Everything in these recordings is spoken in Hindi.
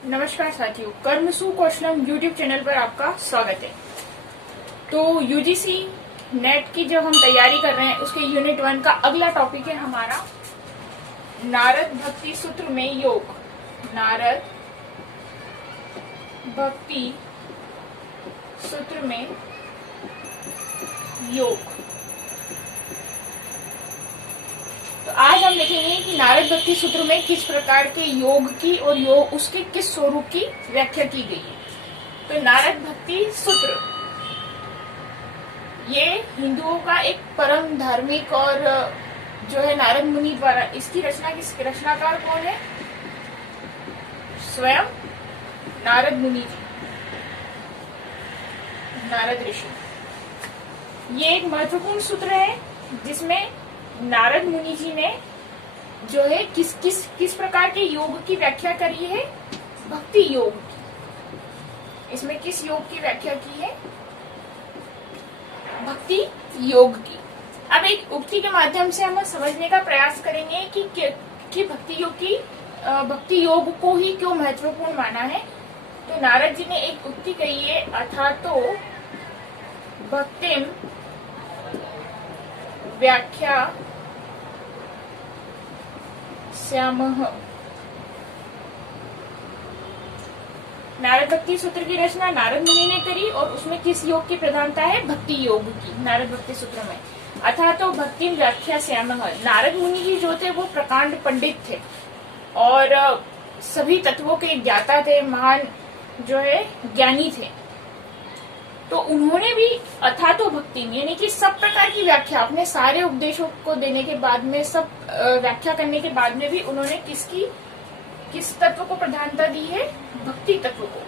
नमस्कार साथियों, कर्म सुकौशलम यूट्यूब चैनल पर आपका स्वागत है। तो यूजीसी नेट की जब हम तैयारी कर रहे हैं उसके यूनिट 1 का अगला टॉपिक है हमारा नारद भक्ति सूत्र में योग। नारद भक्ति सूत्र में योग। तो आज हम देखेंगे कि नारद भक्ति सूत्र में किस प्रकार के योग की और योग उसके किस स्वरूप की व्याख्या की गई है। तो नारद भक्ति सूत्र ये हिंदुओं का एक परम धार्मिक और जो है नारद मुनि द्वारा इसकी रचनाकार कौन है? स्वयं नारद मुनि जी, नारद ऋषि। ये एक महत्वपूर्ण सूत्र है जिसमें नारद मुनि जी ने जो है किस प्रकार के योग की व्याख्या करी है? भक्ति योग की। इसमें किस योग की व्याख्या की है? भक्ति योग की। अब एक उक्ति के माध्यम से हम समझने का प्रयास करेंगे कि भक्ति योग को ही क्यों महत्वपूर्ण माना है। तो नारद जी ने एक उक्ति कही है, अथातो भक्तिम व्याख्या श्यामः। नारद भक्ति सूत्र की रचना नारद मुनि ने करी और उसमें किस योग की प्रधानता है? भक्ति योग की। नारद भक्ति सूत्र में अथा तो भक्ति व्याख्या श्यामः। नारद मुनि जी जो थे वो प्रकांड पंडित थे और सभी तत्वों के ज्ञाता थे, महान जो है ज्ञानी थे। तो उन्होंने भी अथा तो भक्ति यानी कि सब प्रकार की व्याख्या अपने सारे उपदेशों को देने के बाद में, सब व्याख्या करने के बाद में भी उन्होंने किस तत्व को प्रधानता दी है? भक्ति तत्व को।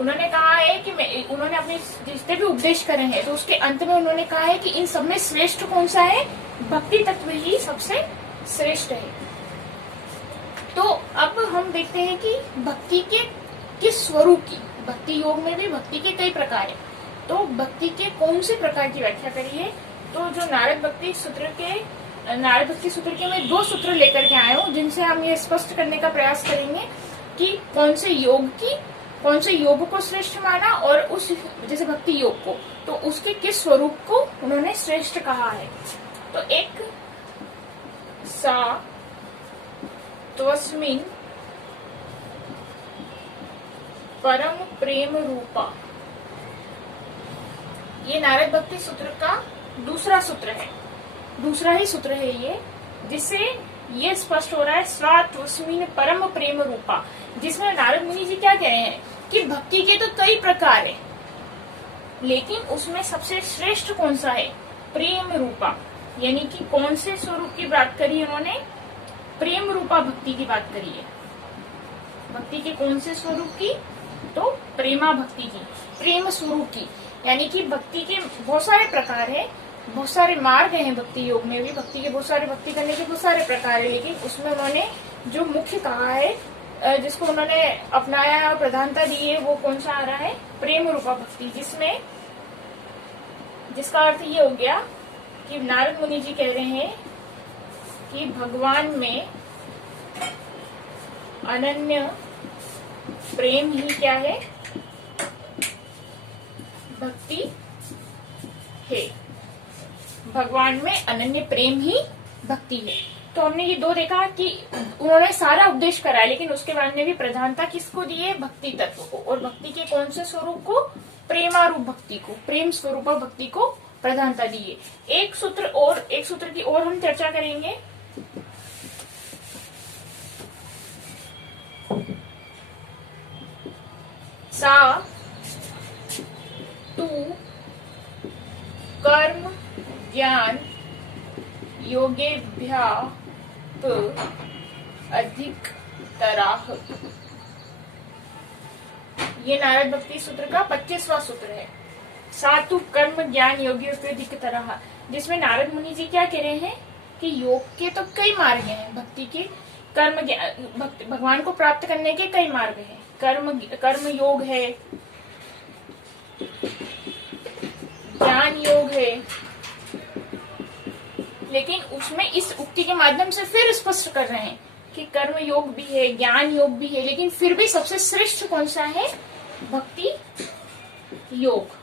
उन्होंने कहा है कि उन्होंने अपने जितने भी उपदेश करे हैं तो उसके अंत में उन्होंने कहा है कि इन सब में श्रेष्ठ कौन सा है? भक्ति तत्व ही सबसे श्रेष्ठ है। तो अब हम देखते हैं कि भक्ति के किस स्वरूप की, भक्ति योग में भी भक्ति के कई प्रकार है, तो भक्ति के कौन से प्रकार की व्याख्या करी है। तो जो नारद भक्ति सूत्र के मैं 2 सूत्र लेकर के आए हूँ जिनसे हम ये स्पष्ट करने का प्रयास करेंगे कि कौन से योग को श्रेष्ठ माना और उस जैसे भक्ति योग को, तो उसके किस स्वरूप को उन्होंने श्रेष्ठ कहा है। तो एक सा त्वस्मिन् परम प्रेम रूपा, ये नारद भक्ति सूत्र का दूसरा ही सूत्र है ये, जिससे ये स्पष्ट हो रहा है स्वात्वस्मिन् परम प्रेम रूपा, जिसमें नारद मुनि जी क्या कह रहे हैं कि भक्ति के तो कई प्रकार है लेकिन उसमें सबसे श्रेष्ठ कौन सा है? प्रेम रूपा। यानी कि कौन से स्वरूप की बात करी उन्होंने? प्रेम रूपा भक्ति की बात करी है। भक्ति के कौन से स्वरूप की? तो प्रेमा भक्ति की, प्रेम स्वरूप की। यानी कि भक्ति के बहुत सारे प्रकार है, बहुत सारे मार्ग हैं भक्ति योग में भी। भक्ति के भक्ति करने के बहुत सारे प्रकार है, लेकिन उसमें उन्होंने जो मुख्य कहा है, जिसको उन्होंने अपनाया और प्रधानता दी है, वो कौन सा आ रहा है? प्रेम रूपा भक्ति, जिसका अर्थ ये हो गया कि नारद मुनि जी कह रहे हैं कि भगवान में अनन्य प्रेम ही क्या है? भक्ति है। भगवान में अनन्य प्रेम ही भक्ति है। तो हमने ये 2 देखा कि उन्होंने सारा उपदेश कराया लेकिन उसके बाद में भी प्रधानता किसको दी है? भक्ति तत्व को। और भक्ति के कौन से स्वरूप को? प्रेमारूप भक्ति को, प्रेम स्वरूप भक्ति को प्रधानता दी है। एक सूत्र की और हम चर्चा करेंगे। सा तू कर्म ज्ञान योगेभ्यः अधिक तराह। ये नारद भक्ति सूत्र का 25वां सूत्र है। सातु कर्म ज्ञान योगेभ्यः तरह, जिसमें नारद मुनि जी क्या कह रहे हैं कि योग के तो कई मार्ग हैं, भक्ति के भगवान को प्राप्त करने के कई मार्ग हैं। कर्म योग है, ज्ञान योग है, लेकिन उसमें इस उक्ति के माध्यम से फिर स्पष्ट कर रहे हैं कि कर्म योग भी है, ज्ञान योग भी है, लेकिन फिर भी सबसे श्रेष्ठ कौन सा है? भक्ति योग।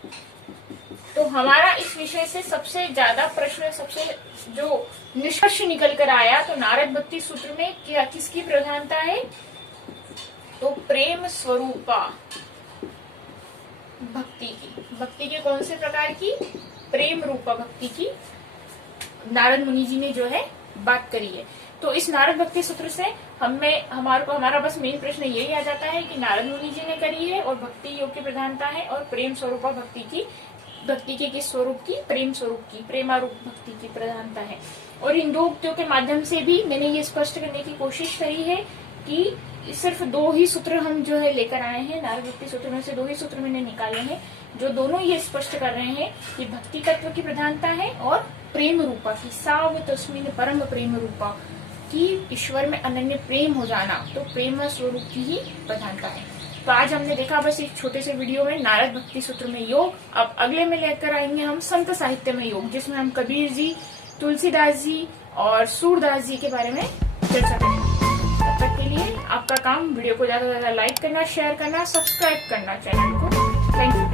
तो हमारा इस विषय से सबसे ज्यादा प्रश्न, सबसे जो निष्कर्ष निकल कर आया, तो नारद भक्ति सूत्र में क्या किसकी प्रधानता है? तो प्रेम स्वरूपा भक्ति की। भक्ति के कौन से प्रकार की? प्रेम रूपा भक्ति की नारद मुनि जी ने जो है बात करी है। तो इस नारद भक्ति सूत्र से हमारा बस मेन प्रश्न यही आ जाता है कि नारद मुनि जी ने करी है और भक्ति योग की प्रधानता है, और प्रेम स्वरूपा भक्ति के किस स्वरूप की? प्रेम स्वरूप की, प्रेमारूप भक्ति की प्रधानता है। और इन दो उक्तियों के माध्यम से भी मैंने ये स्पष्ट करने की कोशिश करी है कि सिर्फ 2 ही सूत्र हम जो है लेकर आए हैं, नारद भक्ति सूत्र में से 2 ही सूत्र मैंने निकाले हैं, जो दोनों ये स्पष्ट कर रहे हैं कि भक्ति तत्व की प्रधानता है और प्रेम रूपा की, साव तस्मिन परम प्रेम रूपा की, ईश्वर में अनन्य प्रेम हो जाना, तो प्रेम स्वरूप की ही प्रधानता है। तो आज हमने देखा बस एक छोटे से वीडियो में नारद भक्ति सूत्र में योग। अब अगले में लेकर आएंगे हम संत साहित्य में योग, जिसमें हम कबीर जी, तुलसीदास जी और सूरदास जी के बारे में चर्चा करेंगे। तब तक के लिए आपका काम वीडियो को ज्यादा से ज्यादा लाइक करना, शेयर करना, सब्सक्राइब करना चैनल को। Thank you.